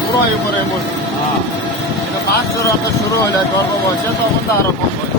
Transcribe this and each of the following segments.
বুড়ো হয়ে পড়ে মসজিদ পাঁচ রাতে শুরু হইলে গর্ব বয়সে তখন তো আরো কম হয়।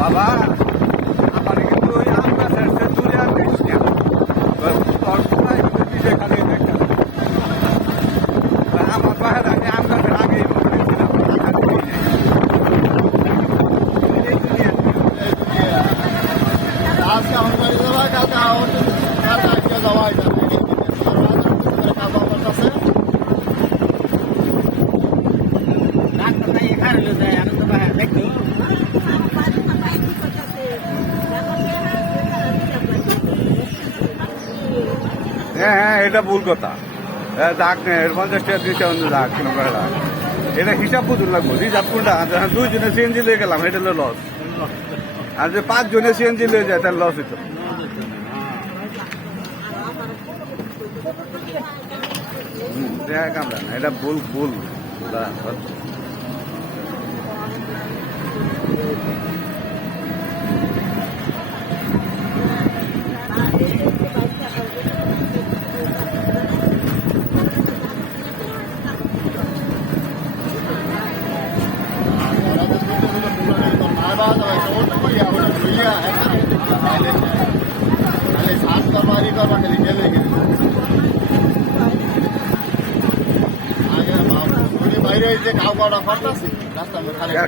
বাবা আমার কিন্তু ওই আম গাছের সে দূরে আর দেখিস না খালি আমার বাহের আমি আম গাছের আগেই আজকে আমার বাড়ি যাওয়া কালকে আজকে যাওয়াই যাবে হ্যাঁ হ্যাঁ এটা ভুল কথা যাক না 50 টাকা দিতে যাক কোনো করে এটা হিসাব বুঝুন লাগবো হিসাব কোনটা 2 জনে সিএনজি লিয়ে গেলাম এটা হলো লস আর যে 5 জনে সিএনজি লিয়ে যায় তার লস হইতো দেখ আমরা না এটা ভুল ভুল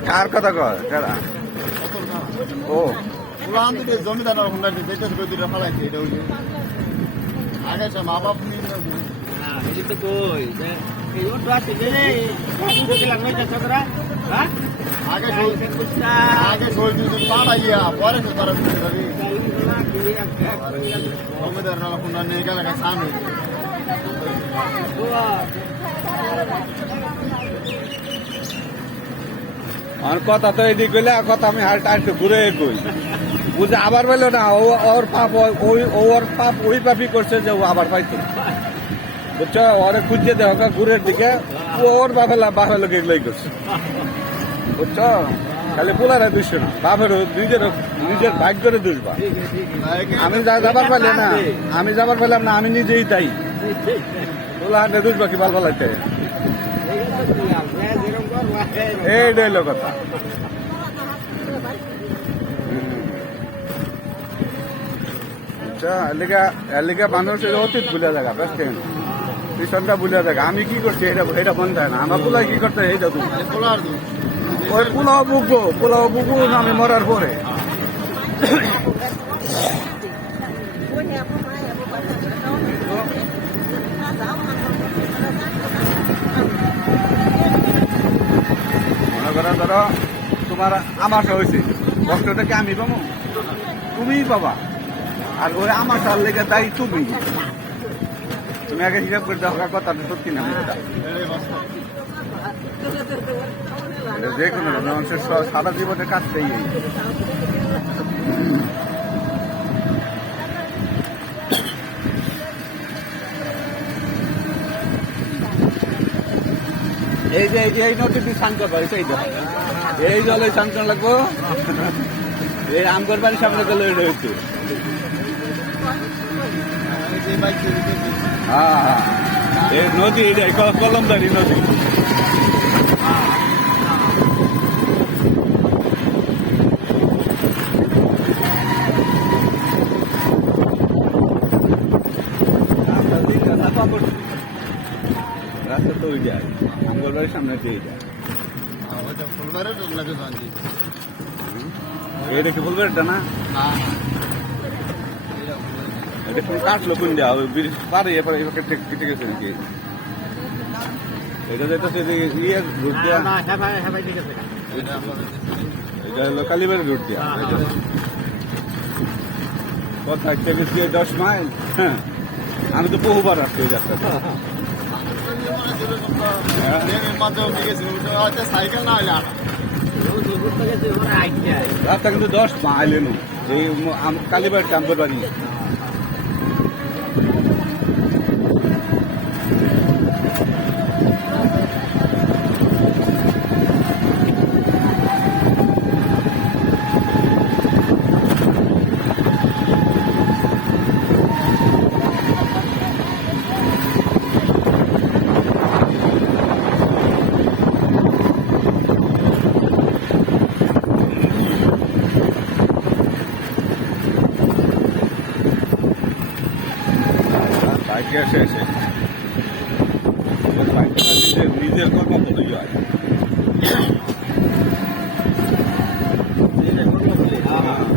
কার কথা কয় ও জমিদার ফেলাইছে এটা আগে সে মা বাপ আগে পাড়াইয়া পরে তারা জমিদার নিয়ে গেলে সামনে আমার কথা তো এদিক গেলে আর কথা আমি একটু ঘুরে কই বুঝে আবার বললো না ওর পাপ ওর পাপ ওই পাপই করছে যে ও আবার পাইতো বুঝছো ওরে খুঁজছে দেহ ঘুরের দিকে ওর বাপের লোক এগুলোই করছে বুঝছো খালি পোলারে দুষ না বাপের নিজের ভাগ্যরে দুষবা আমি যাবার পাইলে না আমি যাবার পাইলাম না আমি নিজেই তাই পোলা হাতে দুষবা কি ভালো লাগতে এইটাই হলো কথা এলিকা মানুষের অতীত ভুলে থাকা ব্যস্ত পিছনটা ভুলে থাকা আমি কি করছি এটা বন্ধ হয় না আমার পোলাই কি করতে এইটা তুমি ওই পোলাও বুকবো আমি মরার পরে মনে করো ধরো তোমার আমাশা হয়েছে কষ্টটা কি আমি পাবো তুমিই পাবা আর ওই আমাশার লেগে তাই তুমি আগে হিসাব করে দাও কথা সত্যি না যে কোনো মানুষের সারা জীবনের কাজটাই এই যে এই নদীটি স্নান করবো এই জলে স্নান করা লাগবো এই আমগর বাড়ির সামনে গেলে এটা হচ্ছে হ্যাঁ এই নদী এটা কলমদারি নদী রাস্তা তো ওই যায় মঙ্গলবারের সামনে দিয়ে যায় এটা কি বলবে এটা না এটা কোন কাটলো কোন দেওয়া পারে এবার কেটে গেছে নাকি এটা যেটা ইয়ে রুট দেওয়া এটা হলো কালীবাড়ি রুট দেওয়া কথা গেছি 10 মাইল হ্যাঁ আমি তো বহুবার আসছি ওই যাত্রাটা সাইকেল না হলে রাস্তা কিন্তু 10 মাইল এলো এই কালীবাড়ি টাম্পের বাড়ি বাইকে এসে নিজের কর্ম বলেই হয়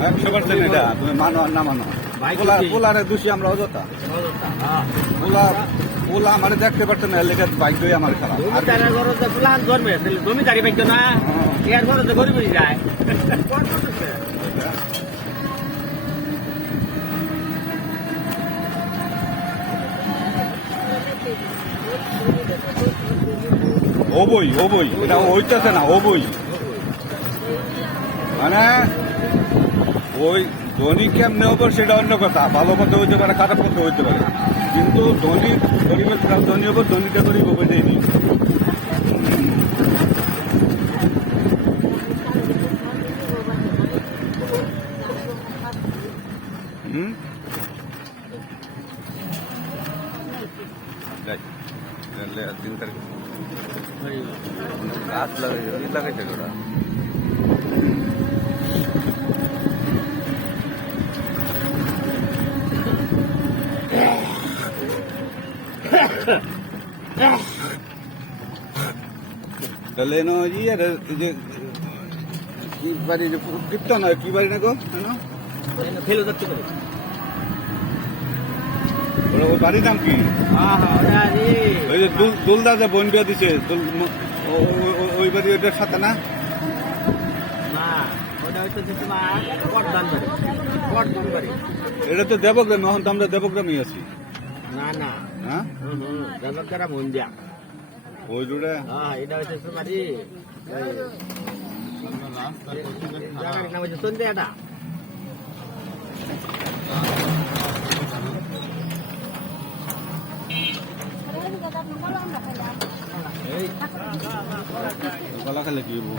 100% এটা তুমি মানো আর না মানো পোলারে দোষী আমরা অযথা পোলা আমার দেখতে পারতো না লেখা বাইক দিয়ে আমার খারাপ জমিদারি পাইতো না এর ঘরে তো গরিব যায় ওবই এটা হইতেছে না ওবই মানে ওই ধনী কেমনে হবো সেটা অন্য কথা ভালো পথে হইতে পারে খারাপ পথে হইতে পারে কিন্তু ধনী গরিবের ধনী হবো ধনীটা গরিব হবো এটাই নেই তিন তারিখ গাছ লাগাইছে ওরা তাহলে কি বাড়ি কীর্তন হয় কি বাড়ি না গো ফেলে ধরতে পারে ওই বাড়ির নাম কি ওই যে দুলদা যে বোন বিয়া দিছে ওই বাড়ি ওইটার সাথে না এটা তো দেবগ্রাম এখন তো আমরা দেবগ্রামই আছি না না হ্যাঁ দেবগ্রাম মন্দিয়া ওই রোডে এটা হচ্ছে বাড়ি রাস্তার কর্তৃপক্ষ জায়গাটার নাম হচ্ছে সন্ধ্যাটা। কলা খেলে কি হবো?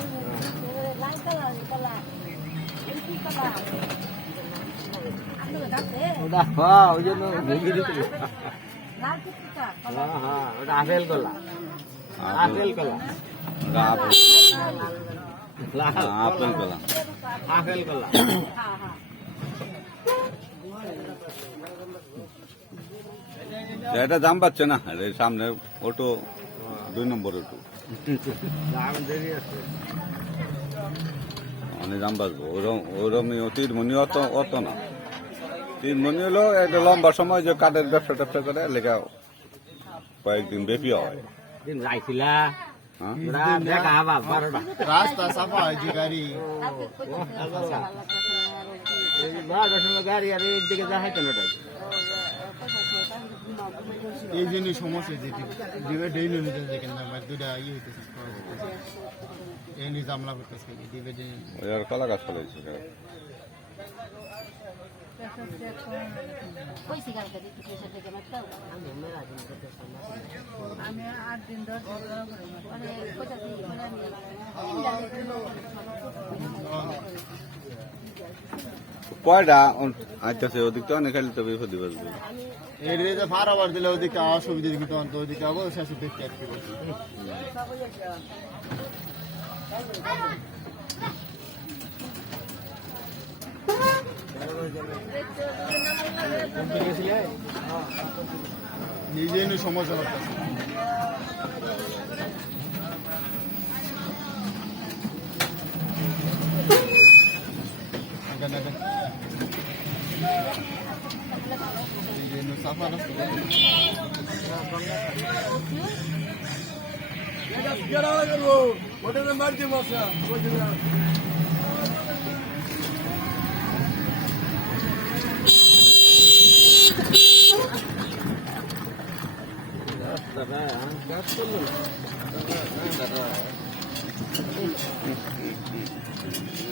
ওটা ওই জন্য ভেঙে দিতে ওটা আপেল কলা, আপেল কলা, আপেল কলা। আপেল কলা। এটা দাম পাচ্ছে না, এই সামনে অটো 2 নম্বর অটো দাম দেরি আছে। অনেক দাম বাঁচবো। ওরম তীরমণি অত না। তীরমণি হলো একটা লম্বা সময় যে কাঠের ব্যবসা ট্যাবসা করে লেখা কয়েকদিন ব্যাপী হয়। দিন যাইছিলা হ্যাঁ ওরা দেখা আবা 12টা। রাস্তা সাফা হয় যে গাড়ি এই 12টার সময় গাড়ি আর এই দিকে যায় তো ওটাই। এই জন্যই সমস্যা যেটি দিবে ডেইলি নিতে দেখেন না আমার দুটা ইয়ে হইতেছে এই নিয়ে জামলা করতেছে দিবে ডেইলি ওই আর কলা গাছ ফলাইছে। আমি 8 দিন 10 কয়টা আইতেছে ওদিক তো অনেক খালি তো বিপদ বসবে। এই রে ফার আবার দিলে ওদিকে অসুবিধা দেখি তখন তো ওদিকে আবার শেষে দেখতে আর কি বলছি নিজে নিয়ে সমস্যা করতেছে নিজে নিয়ে সাফা রাস্তা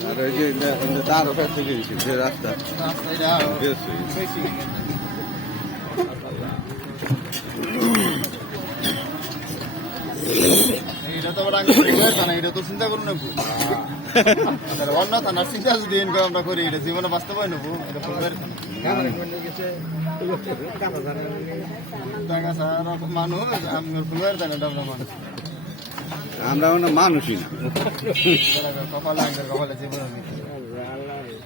আর এই যে তার ওখান থেকে গেছি যে রাস্তা রাস্তা এটা গেছি। বেশি এইটা তো আবার আগে থানা এটা তো চিন্তা করুন নেবো অন্য থানার চিন্তা যদি আমরা করি এটা জীবনে বাস্তবায় নেবো এটা ফুলবাড়ি থানা মানুষ আমি ফুলবাড়ি থানাটা আমরা মানুষ আমরা মানুষই না। কপালে আগে কপালে জীবনে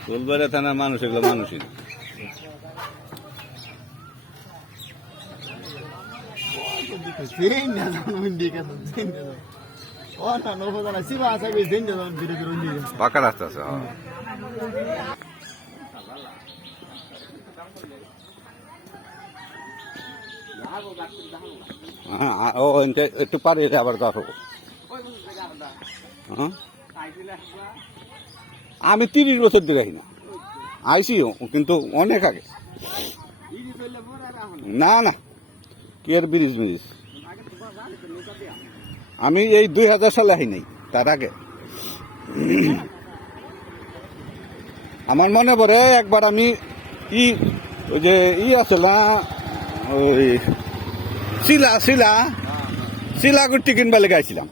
ফুলবাড়ি থানার মানুষ এগুলো মানুষই না। পাকা রাস্তা আছে। হ্যাঁ ও একটু পারে আবার দেখো। আমি 30 বছর ধরে আই না, আইসিও কিন্তু অনেক আগে। না না কি আর ব্রিজ ব্রিজ আমি এই 2000 সালে আই নাই, তার আগে। আমার মনে পড়ে একবার আমি ওই যে আছে না ওই শিলাগুটি কিনবা লেগে আইছিলাম।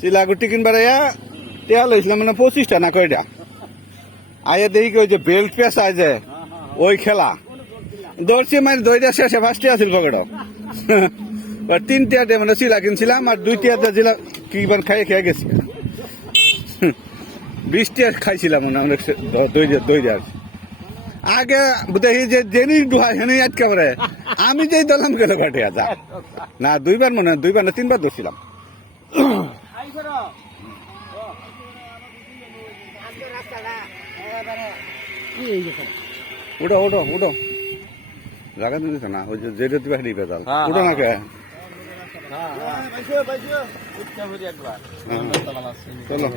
শিলাগুটি কিনবার টেয়া লইছিলাম মানে 25টা না কয়টা। আয়া দেখি ওই যে বেল্ট পেঁচায় যে ওই খেলা দৌড়ছি মানে 2টা শেষে 5টা আছিল পকেট। 3টা মানে শিলা কিনছিলাম আর 2টা জিলা কিবার খেয়ে গেছি। 20টা খাইছিলাম অনেক দইটা আগে দেখি যে জেনি ডুহা হেনে আটকে পড়ে আমি যেই দলাম গেলে ঘটে যা না 2বার মনে 2বার না 3বার ধরছিলাম। উঠো উঠো উঠো জায়গা দিস না ওই যে যেটা দিবে হেঁটে পেতাল উঠো না কে চলো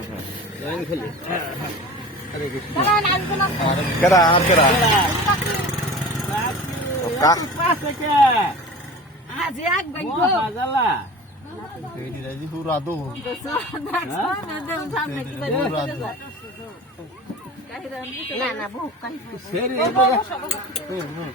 কেরা আর কেরা আজ এক ভাগ্য এইটি রাজি পুরা দো না না বহু কাজ সেরি হুম